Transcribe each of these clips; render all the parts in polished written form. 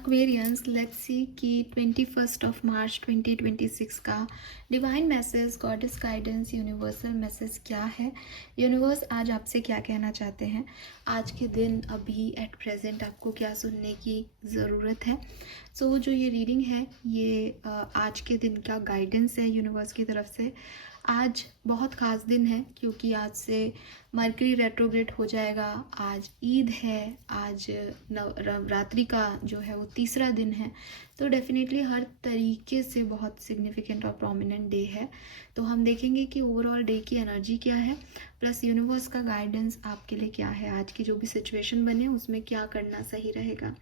Aquarians, let's see कि 21 March 2026 का divine message, goddess guidance, universal message क्या है। यूनिवर्स आज आपसे क्या कहना चाहते हैं आज के दिन, अभी एट प्रेजेंट आपको क्या सुनने की ज़रूरत है। सो जो ये रीडिंग है ये आज के दिन का गाइडेंस है यूनिवर्स की तरफ से। आज बहुत ख़ास दिन है क्योंकि आज से मरकरी रेट्रोग्रेड हो जाएगा। आज ईद है, आज नवरात्रि का जो है वो तीसरा दिन है। तो डेफिनेटली हर तरीके से बहुत सिग्निफिकेंट और प्रोमिनेंट डे है। तो हम देखेंगे कि ओवरऑल डे की एनर्जी क्या है, प्लस यूनिवर्स का गाइडेंस आपके लिए क्या है। आज की जो भी सिचुएशन बने उसमें क्या करना सही रहेगा।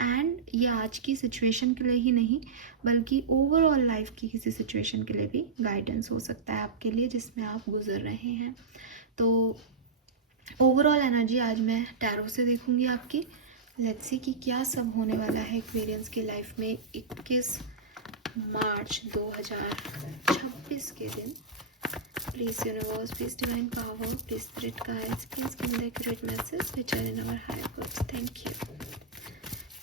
एंड ये आज की सिचुएशन के लिए ही नहीं बल्कि ओवरऑल लाइफ की किसी सिचुएशन के लिए भी गाइडेंस हो सकता है आपके लिए जिसमें आप गुजर रहे हैं। तो ओवरऑल एनर्जी आज मैं टैरो से देखूंगी आपकी। लेट्स सी कि क्या सब होने वाला है एक्वेरियंस की लाइफ में 21 मार्च 2026 के दिन। Please universe, please divine power, please spirit guides, please give the accurate message which are in our higher goods. Thank you.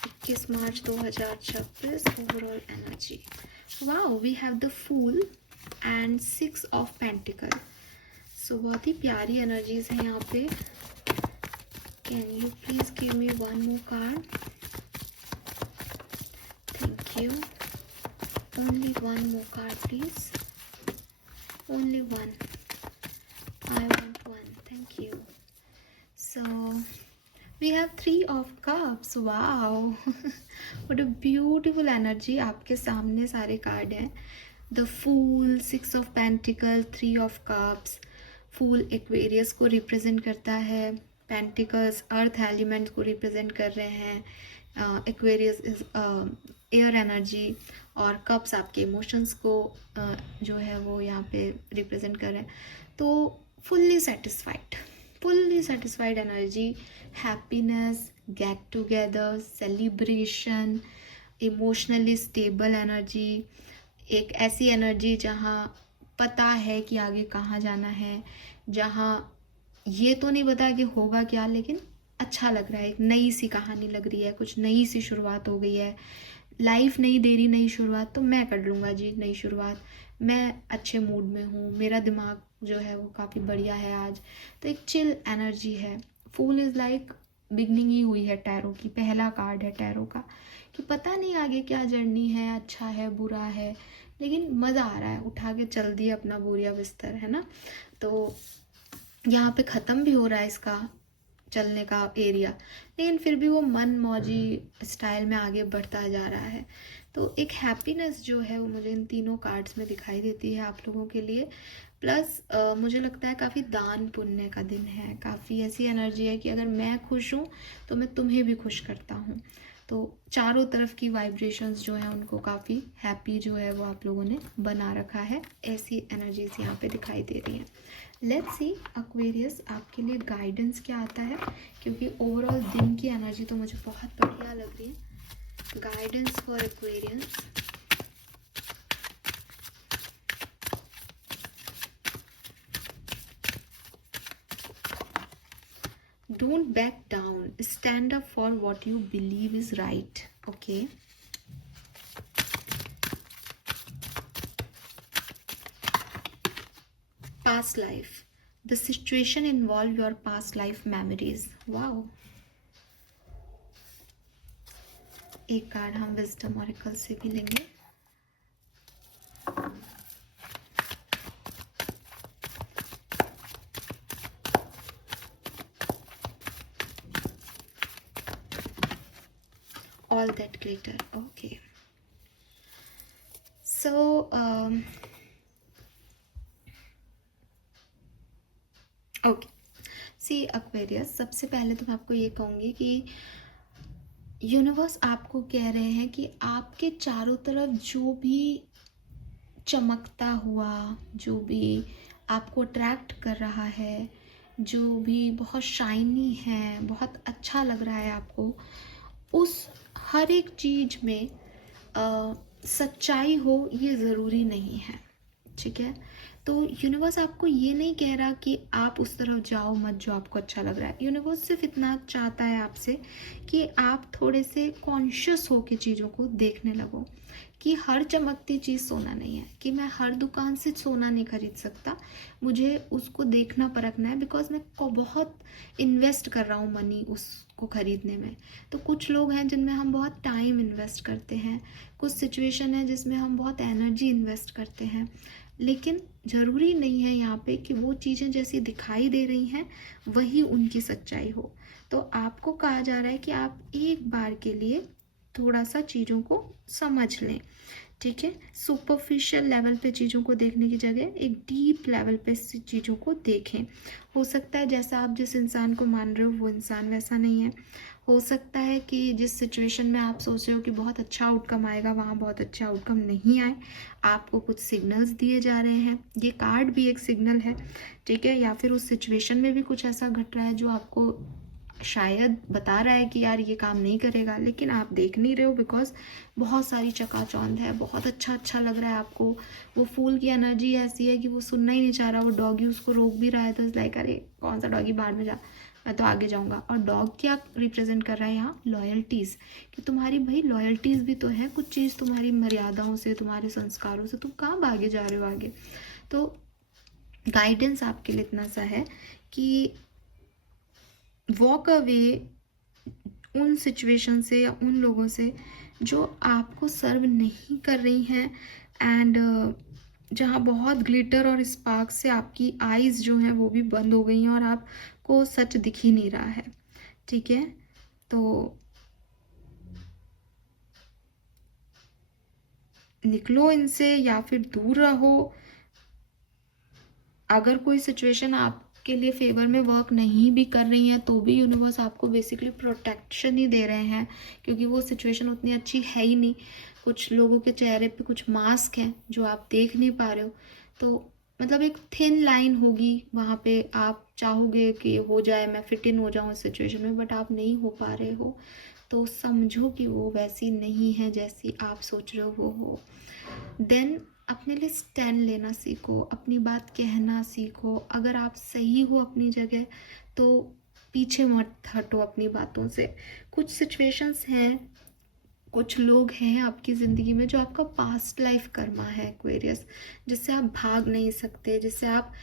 21 March 2026 overall energy. Wow, we have the fool and 6 of pentacle. So बहुत ही प्यारी energies हैं यहाँ पे। Can you please give me one more card. Thank you. Only one more card please, only one. I want one, thank you. So we have 3 of cups. wow what a beautiful energy। आपके सामने सारे card हैं। The fool, 6 of pentacle, 3 of cups. Fool Aquarius को represent करता है, pentacles earth element को represent कर रहे हैं, एक्वेरियस इज एयर एनर्जी, और कप्स आपके इमोशंस को जो है वो यहाँ पे रिप्रेजेंट कर रहे हैं। तो fully satisfied energy, happiness, get together, celebration, emotionally stable energy. एक ऐसी एनर्जी जहाँ पता है कि आगे कहाँ जाना है, जहाँ ये तो नहीं पता कि होगा क्या, लेकिन अच्छा लग रहा है। एक नई सी कहानी लग रही है, कुछ नई सी शुरुआत हो गई है। लाइफ नहीं दे रही नई शुरुआत, तो मैं कर लूँगा जी नई शुरुआत। मैं अच्छे मूड में हूँ, मेरा दिमाग जो है वो काफ़ी बढ़िया है आज। तो एक चिल एनर्जी है। फूल इज़ लाइक बिगनिंग ही हुई है टैरो की, पहला कार्ड है टैरो का कि पता नहीं आगे क्या जर्नी है, अच्छा है बुरा है, लेकिन मज़ा आ रहा है, उठा के चल दिया अपना बोरिया बिस्तर, है ना। तो यहाँ पे ख़त्म भी हो रहा है इसका चलने का एरिया, लेकिन फिर भी वो मन मौजी स्टाइल में आगे बढ़ता जा रहा है। तो एक हैप्पीनेस जो है वो मुझे इन तीनों कार्ड्स में दिखाई देती है आप लोगों के लिए। प्लस मुझे लगता है काफ़ी दान पुण्य का दिन है, काफ़ी ऐसी एनर्जी है कि अगर मैं खुश हूँ तो मैं तुम्हें भी खुश करता हूँ। तो चारों तरफ की वाइब्रेशंस जो हैं उनको काफ़ी हैप्पी जो है वो आप लोगों ने बना रखा है। ऐसी एनर्जीज यहाँ पे दिखाई दे रही हैं। लेट्स सी एक्वेरियस आपके लिए गाइडेंस क्या आता है, क्योंकि ओवरऑल दिन की एनर्जी तो मुझे बहुत बढ़िया लग रही है। Guidance for Aquarians. Don't back down. Stand up for what you believe is right. Okay. Past life. The situation involve your past life memories. Wow. एक कार्ड हम विजडम ऑरेकल से भी लेंगे। All that glitter. Okay. So okay. See Aquarius, सबसे पहले तो मैं आपको ये कहूँगी कि यूनिवर्स आपको कह रहे हैं कि आपके चारों तरफ जो भी चमकता हुआ, जो भी आपको अट्रैक्ट कर रहा है, जो भी बहुत शाइनी है, बहुत अच्छा लग रहा है आपको, उस हर एक चीज़ में सच्चाई हो ये ज़रूरी नहीं है, ठीक है। तो यूनिवर्स आपको ये नहीं कह रहा कि आप उस तरफ जाओ मत जो आपको अच्छा लग रहा है। यूनिवर्स सिर्फ इतना चाहता है आपसे कि आप थोड़े से कॉन्शियस होकर चीज़ों को देखने लगो, कि हर चमकती चीज़ सोना नहीं है, कि मैं हर दुकान से सोना नहीं खरीद सकता, मुझे उसको देखना परखना है, बिकॉज मैं को बहुत इन्वेस्ट कर रहा हूँ मनी उसको ख़रीदने में। तो कुछ लोग हैं जिनमें हम बहुत टाइम इन्वेस्ट करते हैं, कुछ सिचुएशन है जिसमें हम बहुत एनर्जी इन्वेस्ट करते हैं, लेकिन ज़रूरी नहीं है यहाँ पे कि वो चीज़ें जैसी दिखाई दे रही हैं वही उनकी सच्चाई हो। तो आपको कहा जा रहा है कि आप एक बार के लिए थोड़ा सा चीज़ों को समझ लें, ठीक है। सुपरफिशियल लेवल पे चीज़ों को देखने की जगह एक डीप लेवल पे चीज़ों को देखें। हो सकता है जैसा आप जिस इंसान को मान रहे हो वो इंसान वैसा नहीं है। हो सकता है कि जिस सिचुएशन में आप सोच रहे हो कि बहुत अच्छा आउटकम आएगा, वहाँ बहुत अच्छा आउटकम नहीं आए। आपको कुछ सिग्नल्स दिए जा रहे हैं, ये कार्ड भी एक सिग्नल है, ठीक है। या फिर उस सिचुएशन में भी कुछ ऐसा घट रहा है जो आपको शायद बता रहा है कि यार ये काम नहीं करेगा, लेकिन आप देख नहीं रहे हो बिकॉज बहुत सारी चकाचौंध है, बहुत अच्छा लग रहा है आपको। वो फूल की एनर्जी ऐसी है कि वो सुनना ही नहीं चाह रहा, वो डॉगी उसको रोक भी रहा है, तो इस लाइक अरे कौन सा डॉगी, बाहर में जा, मैं तो आगे जाऊंगा। और डॉग क्या रिप्रेजेंट कर रहा है यहाँ? लॉयल्टीज़, कि तुम्हारी भाई लॉयल्टीज़ भी तो है, कुछ चीज़ तुम्हारी मर्यादाओं से, तुम्हारे संस्कारों से तुम कहाँ आगे जा रहे हो आगे। तो गाइडेंस आपके लिए इतना सा है कि वॉक अवे उन सिचुएशन से या उन लोगों से जो आपको सर्व नहीं कर रही हैं, एंड जहाँ बहुत ग्लिटर और स्पार्क से आपकी आईज जो हैं वो भी बंद हो गई हैं और आपको सच दिख ही नहीं रहा है, ठीक है। तो निकलो इनसे या फिर दूर रहो। अगर कोई सिचुएशन आपके लिए फेवर में वर्क नहीं भी कर रही है तो भी यूनिवर्स आपको बेसिकली प्रोटेक्शन ही दे रहे हैं, क्योंकि वो सिचुएशन उतनी अच्छी है ही नहीं। कुछ लोगों के चेहरे पे कुछ मास्क हैं जो आप देख नहीं पा रहे हो, तो मतलब एक थिन लाइन होगी वहाँ पे। आप चाहोगे कि हो जाए, मैं फिट इन हो जाऊँ इस सिचुएशन में, बट आप नहीं हो पा रहे हो, तो समझो कि वो वैसी नहीं है जैसी आप सोच रहे हो वो हो। देन अपने लिए स्टैंड लेना सीखो, अपनी बात कहना सीखो। अगर आप सही हो अपनी जगह तो पीछे मत हटो अपनी बातों से। कुछ सिचुएशंस हैं, कुछ लोग हैं आपकी ज़िंदगी में जो आपका पास्ट लाइफ कर्मा है एक्वेरियस, जिससे आप भाग नहीं सकते, जिससे आप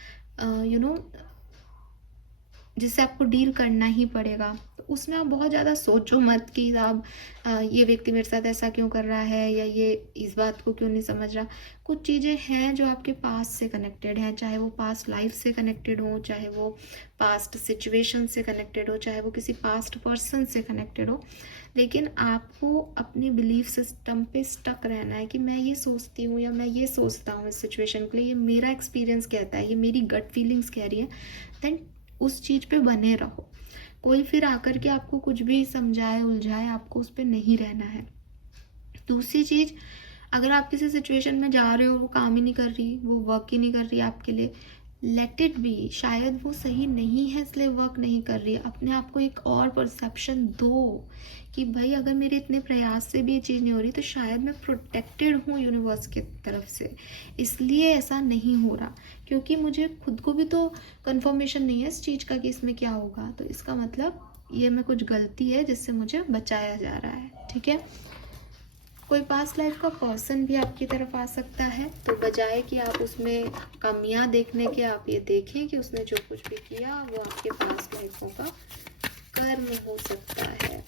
जिससे आपको डील करना ही पड़ेगा। तो उसमें आप बहुत ज़्यादा सोचो मत कि आप ये व्यक्ति मेरे साथ ऐसा क्यों कर रहा है, या ये इस बात को क्यों नहीं समझ रहा। कुछ चीज़ें हैं जो आपके पास्ट से कनेक्टेड हैं, चाहे वो पास्ट लाइफ से कनेक्टेड हो, चाहे वो पास्ट सिचुएशन से कनेक्टेड हो, चाहे वो किसी पास्ट पर्सन से कनेक्टेड हो, लेकिन आपको अपने बिलीफ सिस्टम पे स्टक रहना है कि मैं ये सोचती हूँ या मैं ये सोचता हूँ इस सिचुएशन के लिए, ये मेरा एक्सपीरियंस कहता है, ये मेरी गट फीलिंग्स कह रही है। देन उस चीज़ पे बने रहो। कोई फिर आकर के आपको कुछ भी समझाए उलझाए, आपको उस पर नहीं रहना है। दूसरी चीज़, अगर आप किसी सिचुएशन में जा रहे हो, वो काम ही नहीं कर रही, वो वर्क ही नहीं कर रही आपके लिए, लेट इट बी। शायद वो सही नहीं है इसलिए वर्क नहीं कर रही है। अपने आप को एक और परसेप्शन दो कि भाई अगर मेरे इतने प्रयास से भी ये चीज़ नहीं हो रही तो शायद मैं प्रोटेक्टेड हूँ यूनिवर्स की तरफ से, इसलिए ऐसा नहीं हो रहा। क्योंकि मुझे खुद को भी तो कंफर्मेशन नहीं है इस चीज़ का कि इसमें क्या होगा, तो इसका मतलब ये में कुछ गलती है जिससे मुझे बचाया जा रहा है, ठीक है। कोई पास्ट लाइफ का पर्सन भी आपकी तरफ आ सकता है, तो बजाय कि आप उसमें कमियां देखने के, आप ये देखें कि उसने जो कुछ भी किया वो आपके पास्ट लाइफों का कर्म हो सकता है।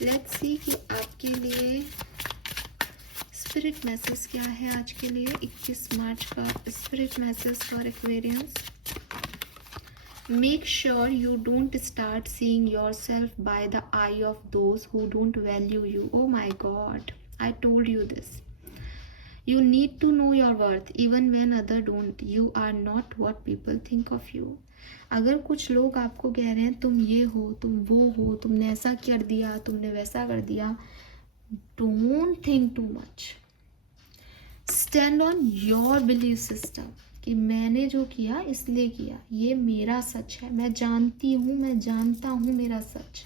लेट्स सी कि आपके लिए स्पिरिट मैसेज क्या है आज के लिए 21 मार्च का spirit message for Aquarians. Make sure you don't start seeing yourself by the eye of those who don't value you. Oh my God, I told you this. You need to know your worth even when others don't. You are not what people think of you. अगर कुछ लोग आपको कह रहे हैं तुम ये हो, तुम वो हो, तुमने ऐसा कर दिया, तुमने वैसा कर दिया, don't think too much. Stand on your belief system कि मैंने जो किया इसलिए किया, ये मेरा सच है, मैं जानती हूँ, मैं जानता हूँ मेरा सच।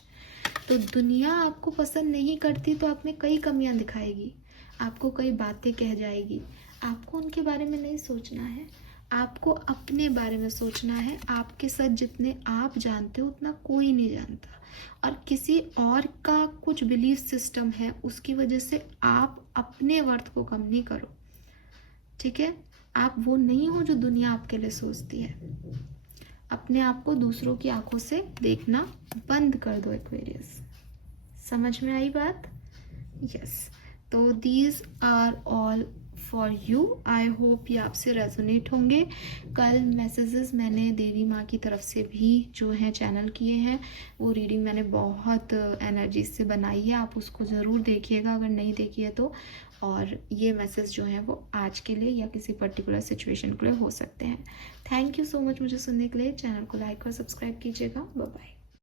तो दुनिया आपको पसंद नहीं करती तो आप में कई कमियाँ दिखाएगी, आपको कई बातें कह जाएगी, आपको उनके बारे में नहीं सोचना है। आपको अपने बारे में सोचना है। आपके साथ जितने आप जानते हो उतना कोई नहीं जानता, और किसी और का कुछ बिलीफ सिस्टम है उसकी वजह से आप अपने वर्थ को कम नहीं करो, ठीक है। आप वो नहीं हो जो दुनिया आपके लिए सोचती है। अपने आप को दूसरों की आंखों से देखना बंद कर दो एक्वेरियस। समझ में आई बात? यस। तो these are all for you. I hope ये आपसे रेजोनेट होंगे। कल मैसेजेस मैंने देवी माँ की तरफ से भी जो है चैनल किए हैं, वो रीडिंग मैंने बहुत एनर्जी से बनाई है, आप उसको ज़रूर देखिएगा अगर नहीं देखी है तो। और ये मैसेज जो है वो आज के लिए या किसी पर्टिकुलर सिचुएशन के लिए हो सकते हैं। थैंक यू सो मच मुझे सुनने के लिए। चैनल को लाइक और सब्सक्राइब कीजिएगा। Bye bye.